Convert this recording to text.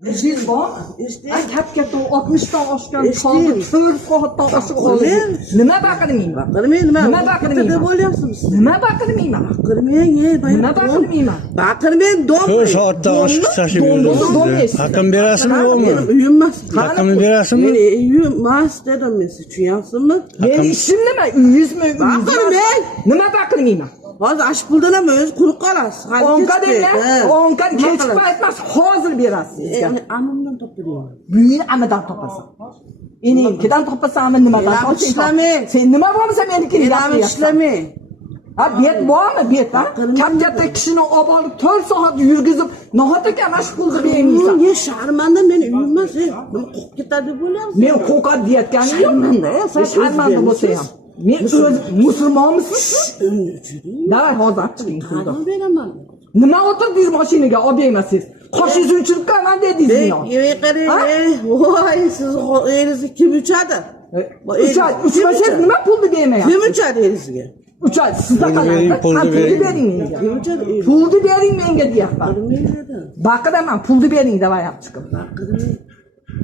Siz bor? Katta 60 dan oshgan chog'i 4 soatdan oshiq oldi. Nima baqirmayman? Nima baqirmayman? deb o'ylayapsiz? Nima baqirmayman? Baqirmang, Nima baqirmayman? Baqirmang, dom. 4 soatdan oshiq tashib yuribsiz. Haqim berasizmi yo'qmi? Uyim emas. Haqimni berasizmi? Men uyim emas dedim, men siz tushunyapsizmi? Meni ishim nima? Uyingizmi? Baqirmang. Nima baqirmayman? Hozir ash puldan ham o'zingiz quruq qolasiz. Onka deyman. Onka kechib aytmas, hozir berasiz sizga. Amimdan topdiryapman. Buyini amadan topasan. Eninkidan topasanmi nimadan ishlamang. Sen nima bo'lmasa menikini Men ishlamang. Ha, bet bormi, bet ha? Katta kishini olib olib 4 soat yurgizib, nohotga mana shu pulni bermaysan. Men sharmanda, men uyim emas, men qo'rqib ketadi deb o'ylayapsiz. Men qo'rqad deyotganim yo'q. Sen sharmanda bo'lsa ham. Men o'z musulmonmisiz? Davay hozir chiqing. Qadam beraman. Nima o'tirdingiz mashinaga olib bermasiz? Qoshingizni uchirib qo'yaman dedingizmi yo'q? Qarang, voy, siz eringizni kim uchadi? Uchmasangiz nima pulni bermayapsiz? Kim uchadi eringizni? Uchadi, sizda qalay? Pulni bering menga. Kim uchadi? Pulni bering menga deyapman. Baqirmang dedim. Baqiraman, pulni bering davay chiqib. Baqirmang.